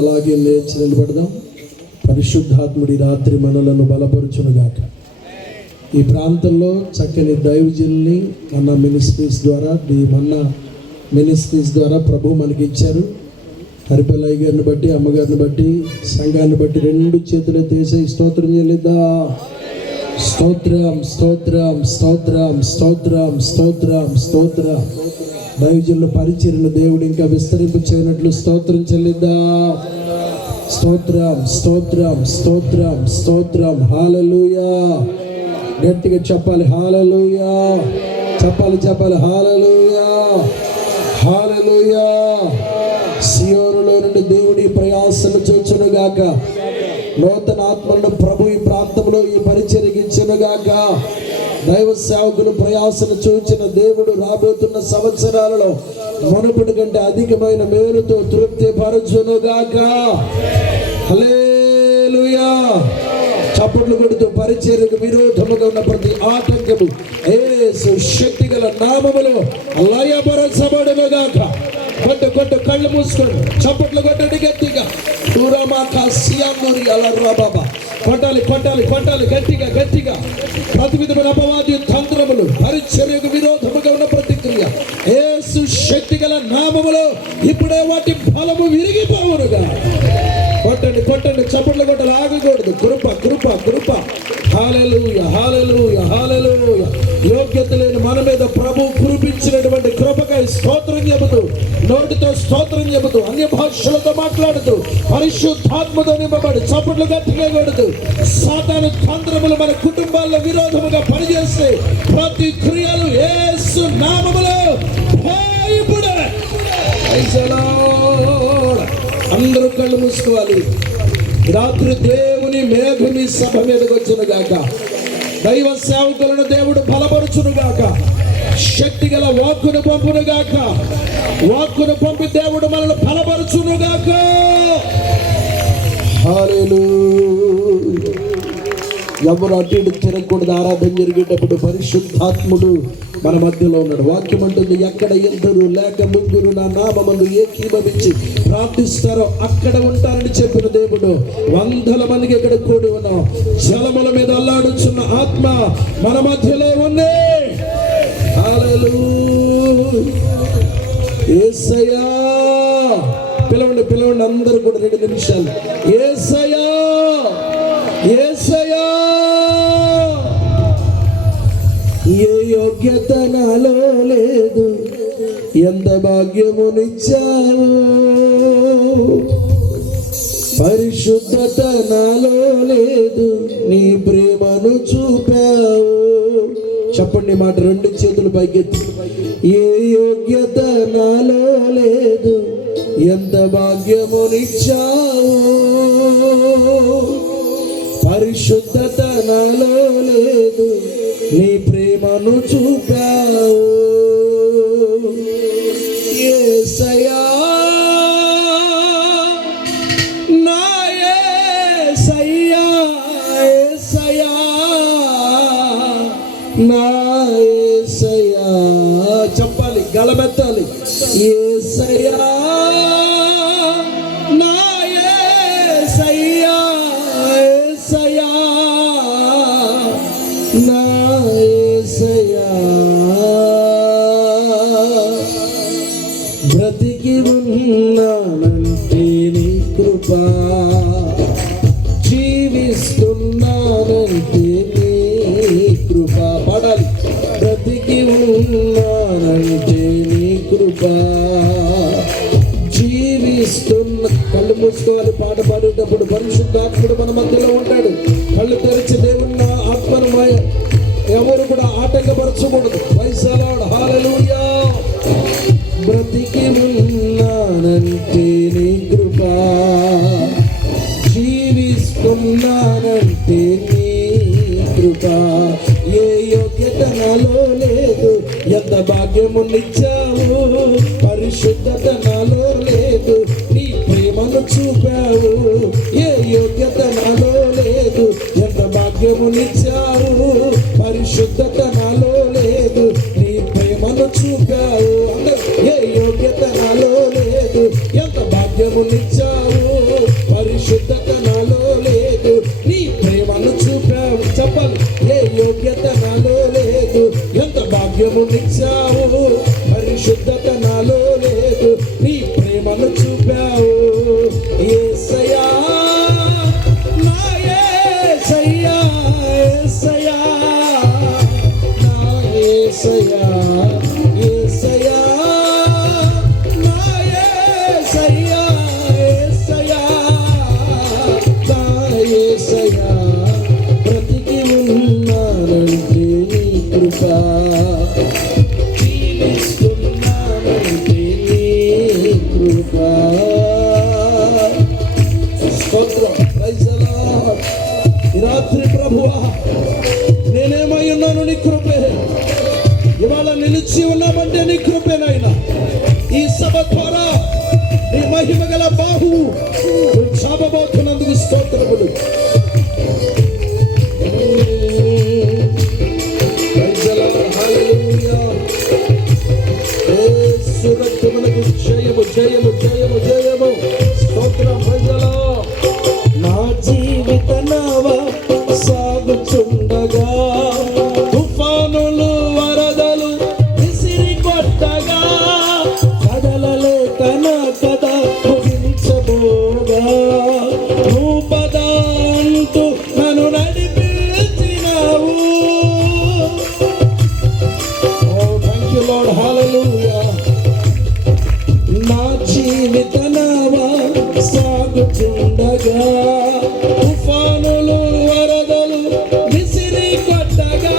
అలాగే లేచి నిలబడదాం. పరిశుద్ధాత్ముడి రాత్రి మనలను బలపరుచునుగాక. ఈ ప్రాంతంలో చక్కని దైవజనుల్ని మన్నా మినిస్ట్రీస్ ద్వారా మన్నా మినిస్ట్రీస్ ద్వారా ప్రభు మనకి ఇచ్చారు. హరిపల్లయ్య గారిని బట్టి, అమ్మగారిని బట్టి, సంఘాన్ని బట్టి రెండు చేతులు తీసి స్తోత్రం చేయలేదా? స్తోత్రం, స్తోత్రం, స్తోత్రం, స్తోత్రం, స్తోత్రం, స్తోత్రం. దైవజనుల పరిచర్యను దేవుడు ఇంకా విస్తరింపు చేయనట్లు స్తోత్రం చెల్లిద్దా? స్తోత్రం, స్తోత్రం, స్తోత్రం, స్తోత్రం. హల్లెలూయా. గట్టిగా చెప్పాలి హల్లెలూయా. చెప్పాలి హల్లెలూయా, హల్లెలూయా. సియోనులో నుండి దేవుడి ప్రయాసను చూచునుగాక. నూతన ఆత్మలను ప్రభు ఈ ప్రాంతంలో ఈ పరిచర్యకి ఇచ్చునుగాక. దైవ సేవకులు ప్రయాసను చూచిన దేవుడు రాబోతున్న సంవత్సరాలలో మునుపటి కంటే అధికమైన మేలుతో తృప్తి పరచునుగాక. హల్లెలూయా. చప్పట్లు కొడుతూ పరిచర్యకు విరోధముగా ఉన్న ప్రతి ఆటంకము యేసు శక్తిగల నామములో లయపరచబడునుగాక. కొట్టు కళ్ళు మూసుకోండి, చప్పట్లు కొట్టండి గట్టిగా. కొట్టాలి గట్టిగా. ప్రతి విధమైన అపవాది తంత్రములు, పరిచర్యకు విరోధముగా ఉన్న ప్రతిక్రియ యేసు శక్తిగల నామములో ఇప్పుడే వాటి ఫలము విరిగిపోవునుగా. కొట్టండి చప్పట్లు కొట్టాలి, ఆగకూడదు. కృప. హల్లెలూయా, హల్లెలూయా, హల్లెలూయా. యోగ్యత లేని మన మీద ప్రభు కురిపించినటువంటి కృపకై స్తోత్రం చెబుతూ, నోటితో స్తోత్రం చెబుతూ, అన్య భాషలతో మాట్లాడుతూ, పరిశుద్ధాత్మతో నింపబడి చప్పట్లు గట్టిగా కొడుతూ, సాతాను తంత్రములు మన కుటుంబాల్లో విరోధముగా పనిచేస్తే ప్రతి క్రియలు యేసు నామములో భయపడే. అందరూ కళ్ళు మూసుకోవాలి. రాత్రి దేవుని మేఘం ఈ సభ మీదకి వచ్చునుగాక. దైవ సేవకులను దేవుడు బలపరుచునుగాక. శక్తి గల వాక్కును పంపునుగాక. వాక్కును పంపి దేవుడు మనల్ని బలపరుచునుగాక. హల్లెలూయా. ఎవరు అటు ఇటు తిరగకూడదు. ఆరాధన జరిగేటప్పుడు పరిశుద్ధాత్ముడు మన మధ్యలో ఉన్నాడు. వాక్యం అంటుంది, ఎక్కడ ఇద్దరు లేక ముగ్గురు నా నామమును ఏకీభవించి ప్రార్థిస్తారో అక్కడ ఉంటారని చెప్పిన దేవుడు. వందల మందికి ఇక్కడ కూడి ఉన్నాం. జలముల మీద అల్లాడుచున్న ఆత్మ మన మధ్యలో ఉంది. హల్లెలూయా. యేసయ్యా. పిలవండి అందరూ కూడా 2 నిమిషాలు. యేసయ్యా, యేసయ్యా. ఏ యోగ్యత నాలో లేదు, ఎంత భాగ్యమునిచ్చావు. పరిశుద్ధత నాలో లేదు, నీ ప్రేమను చూపావు. చెప్పండి మాట, 2 చేతులు పైకెత్తి. ఏ యోగ్యత నాలో లేదు, ఎంత భాగ్యమునిచ్చావు. పరిశుద్ధత నాలో లేదు, నీ ప్రేమను చూపావు. యేసయ్యా, నా యేసయ్యా, యేసయ్యా, నా యేసయ్యా. చెప్పాలి, గలమెత్తాలి. యేసయ్యా, నా యేసయ్యా, యేసయ్యా, నా యేసయ్యా. బ్రతికి ఉన్నానంటే నీ కృప, జీవిస్తున్నానంటే నీ కృప. పాడాలి. బ్రతికి ఉన్నానంటే నీ కృప, జీవిస్తున్న. కళ్ళు మూసుకోవాలి. పాట పాడేటప్పుడు పరిశుద్ధాత్ముడు మన మధ్యలో ఉంటాడు. కళ్ళు తెరిచి దేవున్న ఆత్మను ఎవరు కూడా ఆటంకపరచకూడదు. Praise the Lord. హల్లెలూయా. బ్రతికి ఉన్నానంటే నీ కృప, జీవిస్తున్నానంటే నీ కృప. ఏ యోగ్యత నాలో లేదు, ఎంత భాగ్యమునిచ్చావు. పరిశుద్ధత నాలో లేదు, నీ ప్రేమను చూపావు. ఏ యోగ్యత నాలో లేదు, ఎంత భాగ్యమునిచ్చావు. పరిశుద్ధత నాలో లేదు, నీ ప్రేమను చూపావు. ఏ యోగ్యత నాలో లేదు, ఎంత భాగ్యమునిచ్చావు. ప్రభువా, నేనేమై ఉన్నాను నీ కృపే. ఇవాళ నిలిచి ఉన్నామంటే నీ కృపేనైనా. ఈ సభ ద్వారా నీ మహిమ గల బాహు చాపబోతున్నందుకు స్తోత్రములు. రక్తమునకు జయము జయము జయము జయము. స్తోత్రం. ప్రజలో నా జీవిత నావ సాగుచుండగా తుఫానులు వరదలు విసిరి కొట్టగా కదలలేక నా కథ ముగించబోగా నువ్వు పద అంటూ నన్ను నడిపించినావు. ఓ థ్యాంక్ యూ లార్డ్. హల్లెలూయా. నా జీవిత నావ సాగుచుండగా తుఫానులు వరదలు విసిరి కొట్టగా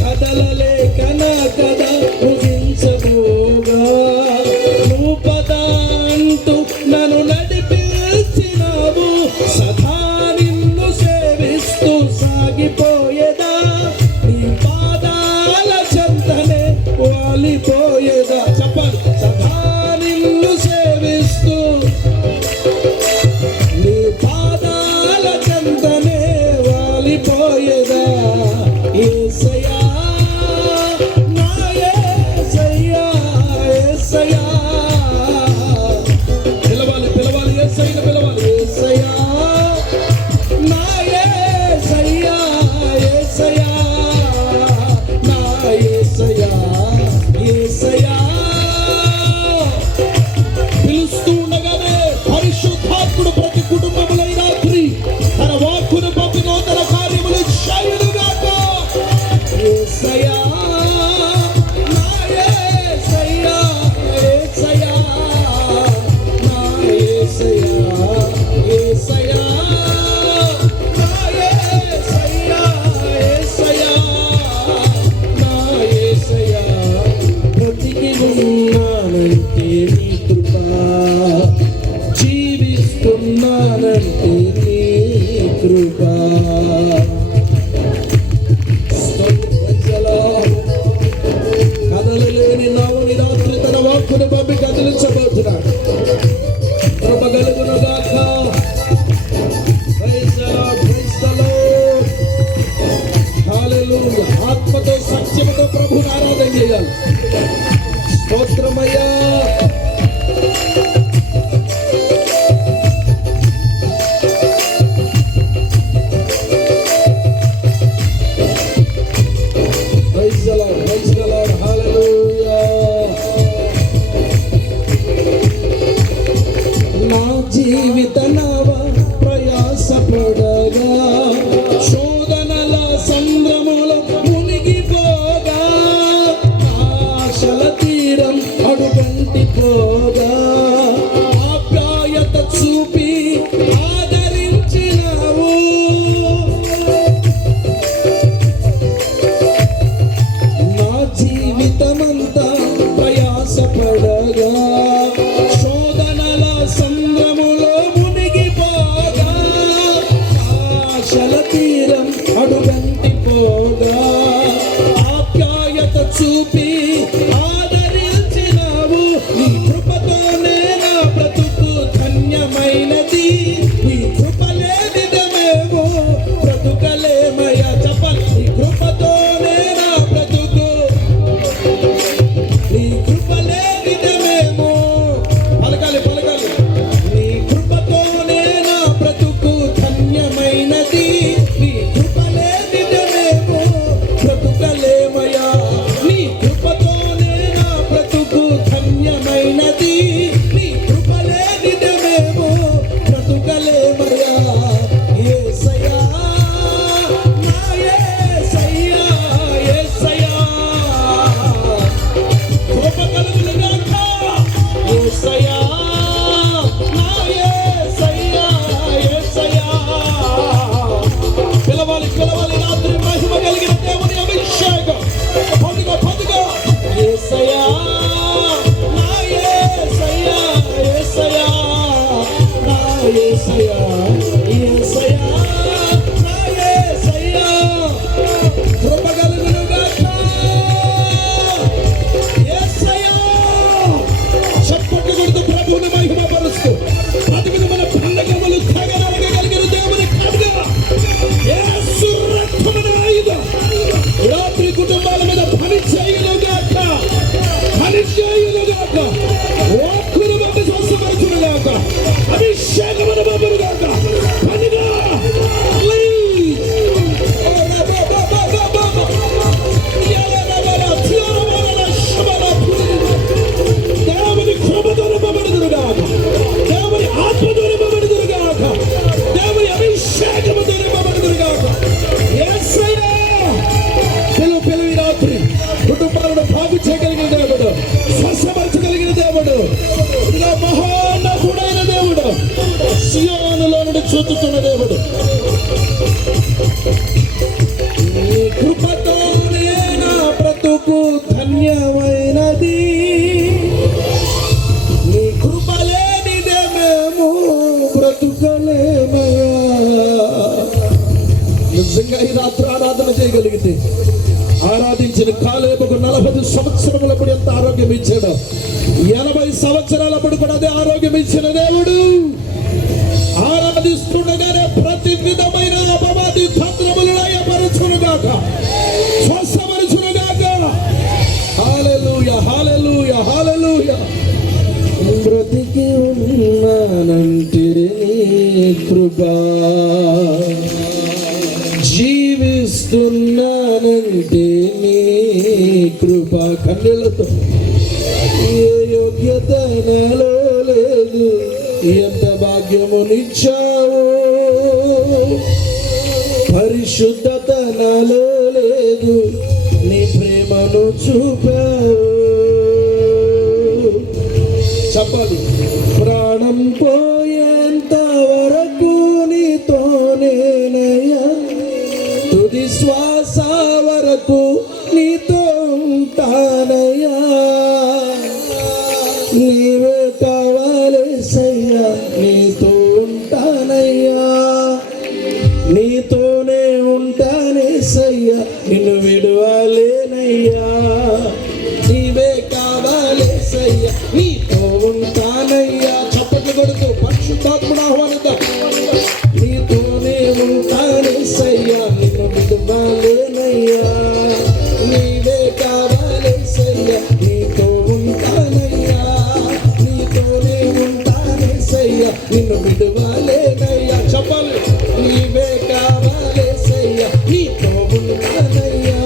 కదలలేక నా కథ ముగించబోగా నువ్వు పద అంటూ నన్ను నడిపించినావు. సదా నిన్ను సేవిస్తూ సాగిపోయేదా, నీ పాదాల చెంతనే వాలిపోయేదా. చెప్పాలి. సదా నిన్ను సేవిస్తూ నీ పాదాల చెంతనే వాలిపోయేదా. యేసయ్యా, నా యేసయ్యా, యేసయ్యా. పిలవాలి పిలవాలి, యేసయ్యను పిలవాలి. యేసయ్యా, నా యేసయ్యా, యేసయ్యా, నా యేసయ్యా, యేసయ్యా. పిలుస్తూ ఉండగానే పరిశుద్ధాత్ముడు ప్రతి కుటుంబములో ఈ రాత్రి తన వాక్కును పంపి నూతన కార్యములు చేయునుగాక. యేసయ్యా, నా యేసయ్యా, యేసయ్యా, నా యేసయ్యా, యేసయ్యా, నా యేసయ్యా, యేసయ్యా, నా యేసయ్యా. బ్రతికి ఉన్నానంటే నీ కృప, జీవిస్తున్నానంటే నీ కృప. కదలలేని నావుని రాత్రి తన వాక్కును పంపి కదిలించబోతున్నాడు. కృప కలుగునుగాక. Praise the Lord, praise the Lord. హల్లెలూయా. ఆత్మతో సత్యముతో ప్రభువుని ఆరాధన చేయాలి. స్తోత్రమయ్యా. Praise the Lord, praise the Lord, hallelujah. నా జీవిత నావ ప్రయాసపడగా శోధనల సంద్రముల మునిగిపోగా ఆశల తీరం అడుగంటి పోగా ఆప్యాయత చూపి ఆదరించినావు. నా జీవితమంతా ప్రయాసపడగా శోధనల సంద్రములో మునిగిపోగా ఆశల తీరం అడుగంటి పోగా ఆప్యాయత చూపి ఆదరించినావు. నీ కృపతోనే నా బ్రతుకు ధన్యమైనది. నీ కృప లేనిదేమో బ్రతుకలేమయ్యా. చెప్పాలి. నీ కృపతోనే నా బ్రతుకు, నీ కృప లేనిదేమో. పలకాలి పలకాలి. నీ కృపతోనే నా బ్రతుకు ధన్యమైనది. నీ కృప లేనిదేమో బ్రతుకలేమయ్యా. నీ కృపతోనే నా బ్రతుకు ధన్యమైనది. నీ కృప లేనిదేమో బ్రతుకలేమయ్యా. యేసయ్యా, నా యేసయ్యా, యేసయ్యా. కృప కలుగునుగాక. యేసయ్యా, నా యేసయ్యా, యేసయ్యా. పిలవాలి పిలవాలి. రాత్రి మహిమ కలిగిన దేవుని అభిషేకం పొందుకో పొందుకో. యేసయ్యా, నా యేసయ్యా, యేసయ్యా, నా యేసయ్యా, యేసయ్యా, నా యేసయ్యా. చూచుతున్న దేవుడు. నీ కృపతోనే నా బ్రతుకు ధన్యమైనది, నీ కృప లేనిదే మేము బ్రతుకలేమయ్యా. నిజంగా ఈ రాత్రి ఆరాధన చేయగలిగితే, ఆరాధించిన కాలేబుకు 40 సంవత్సరములప్పుడు ఎంత ఆరోగ్యం ఇచ్చాడు, 80 సంవత్సరాలప్పుడు కూడా అదే ఆరోగ్యం ఇచ్చిన దేవుడు. ఆరాధిస్తుండగానే ప్రతి విధమైన అపవాది తంత్రములు లయపరచునుగాక, స్వస్థపరచునుగాక. హల్లెలూయా, హల్లెలూయా, హల్లెలూయా. బ్రతికి ఉన్నానంటే నీ కృప, జీవిస్తున్నానంటే నీ కృప. కన్నీళ్లతో ఏ యోగ్యత నాలో లేదు, ఎంత భాగ్యమునిచ్చావు, పరిశుద్ధత నాలో లేదు, నీ ప్రేమను చూపావు. చెప్పాలి. ప్రాణం పోయేంత వరకు నీతోనేనయ్యా, తుది శ్వాస వరకు నీతో ఉంటానయ్యా. నీవే కావాలేసయ్యా, నీతో ఉంటానయ్యా, నీతోనే ఉంటానేసయ్యా, నిన్ను విడువలేనయ్యా. నీవే కావాలేసయ్యా, నీతో ఉంటానయ్యా. చప్పట్లు కొడుతూ పరిశుద్ధాత్మను ఆహ్వానిద్దాం. నీతోనే ఉంటానేసయ్యా, నిన్ను విడువలేనయ్యా. నీవే కావాలేసయ్యా, నీతో ఉంటానయ్యా, నీతోనే ఉంటానేసయ్యా, నిన్ను విడువలేనయ్యా. చెప్పాలి. నీవే కావాలేసయ్యా, నీతో ఉంటానయ్యా,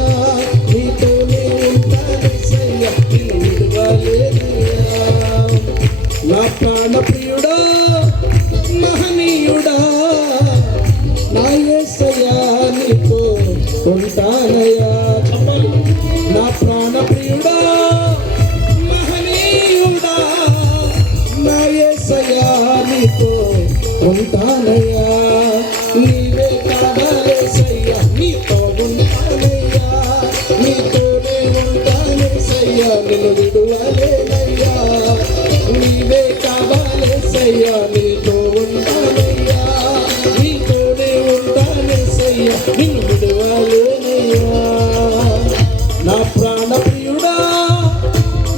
నీతోనే ఉంటానేసయ్యా, నిన్ను విడువలేనయ్యా. నా ప్రాణ ప్రియుడా, మహనీయుడా, నా యేసయ్యా, నీతో ఉంటానయ్యా. చెప్పాలి. నా ప్రాణ ప్రియుడా, మహనీయుడా, నా యేసయ్యా, నీతో ఉంటానయ్యా. నీవే కావాలేసయ్యా, నీతో ఉంటానయ్యా, నీతోనే ఉంటానేసయ్యా, నిన్ను విడువలేనయ్యా. నీవే కావాలేసయ్యా, నీతో ఉంటానయ్యా, నీతోనే ఉంటానేసయ్యా, నిన్ను విడువలేనయ్యా. నా ప్రాణ ప్రియుడా,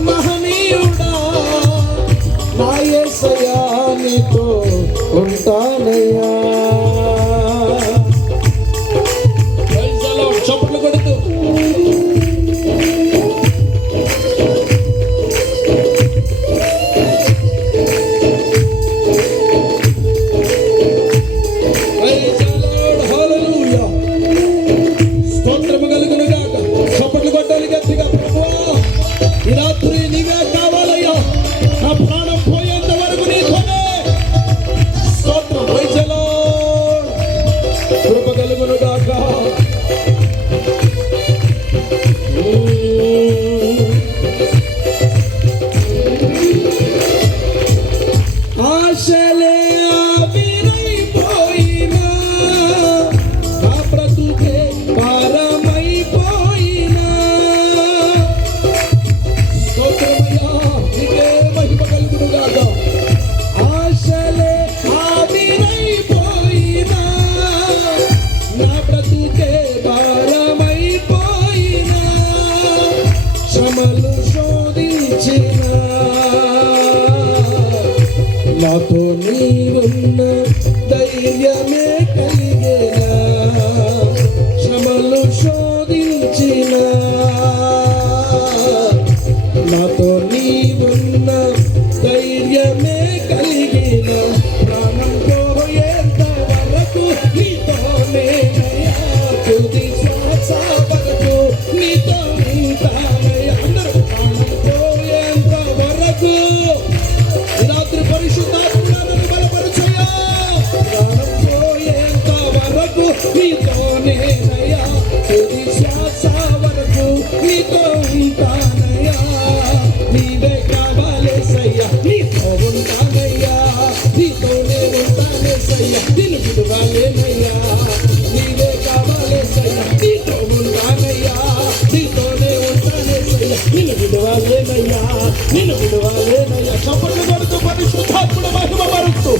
మహనీయుడా, నా యేసయ్యా, నీతో ఉంటానయ్యా. Praise the lord. చప్పట్లు కొడుతూ ప్రైజ్ ది లార్డ్. హల్లెలూయా. స్తోత్రము కలుగును గాక. చప్పట్లు కొట్టాలి గట్టిగా. ప్రభువా, ఈ రాత్రి నీవే కావాలయ్యా, నా ప్రాణం పోయేంత వరకు నీతోనే. స్తోత్రం. Praise the lord. కృప కలుగును గాక. ఆశలే ఆవిరైపోయినా, నా బ్రతుకే భారమైపోయినా. స్తోత్రమయ్యా, నీకే మహిమ కలుగును గాక. ఆశలే ఆవిరైపోయినా, నా బ్రతుకే భారమైపోయినా. శ్రమలు శోధించినా, నాతో నీవున్న ధైర్యమే కలిగేనా. శ్రమలు శోధించినా, నాతో నీవున్న ధైర్యమే కలిగిన. ప్రాణం పోయేంత వరకు నీతోనేనయ్యా, తుది శ్వాస వరకు నీతో ఉంటానయ్యా. అందరూ ప్రాణం పోయేంత వరకు. ఈ రాత్రి పరిశుద్ధాత్మను బలపరచయ్యా. ప్రాణం పోయేంత వరకు నీతోనేనయ్యా, తుది శ్వాస వరకు నీతో ఉంటానయ్యా. నీవే కావాలేసయ్యా, నీతో ఉంటానయ్యా, నీతోనే ఉంటానే కావాలేసయ్యా నిన్ను విడువలేనయ్యా నీవే కావాలేసయ్యా నీతో ఉంటానయ్యా నీతోనే ఉంటానేసయ్యా నిన్ను విడువలేనయ్యా చప్పట్లు కొడుతూ పరిశుద్ధాత్ముడు మహిమ పరుస్తూ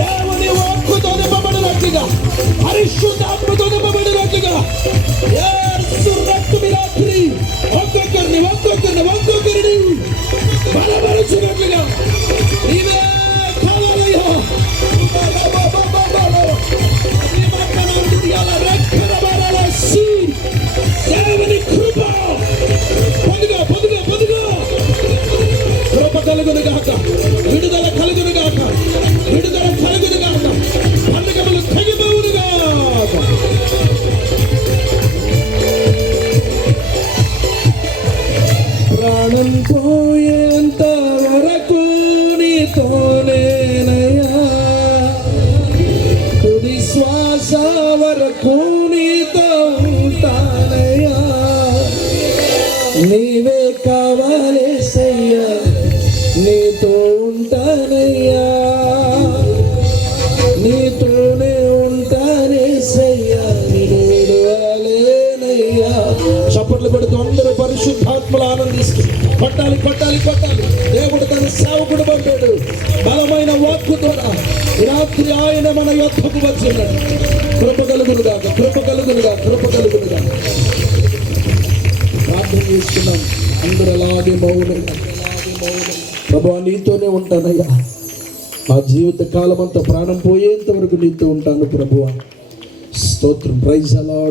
దేవుని వాక్కుతో నింపబడినట్లుగా పరిశుద్ధాత్మతో నింపబడినట్లుగా యేసు రక్తము రాత్రి ఒక్కొక్కరిని బలపరుచున్నట్లుగా నీవే కావాలయ్యా దేవుని కృప పొదుగా కృప కలుగునుగాక విడుదల కలుగునుగాక పండుగలు తెగిపోవునుగాక ప్రాణం పోయేంత వరకు నీతోనేనయ్యా తుది శ్వాస వరకు నీతో ఉంటానయ్యా నీవే కావాలేసయ్యా నీతో ఉంటానయ్యా నీతోనే ఉంటానేసయ్యా నిలువలేనయ్యా చప్పట్లు కొడుతూ అందరూ పరిశుద్ధాత్మలు ఆనందిస్తూ కొట్టాలి దేవుడు తన సేవకుడు పంపాడు బలమైన వాక్కు ద్వారా రాత్రి ఆయన మన యొద్దకు వచ్చినాడు కృప కలుగునుగాక ప్రార్థన చేసుకున్నాం అందరూ అలాగే మౌనంగా ప్రభువా నీతోనే ఉంటానయ్యా నా జీవిత కాలం అంతా ప్రాణం పోయేంత వరకు నీతో ఉంటాను ప్రభువా స్తోత్రం ప్రైజ్ అలాడ్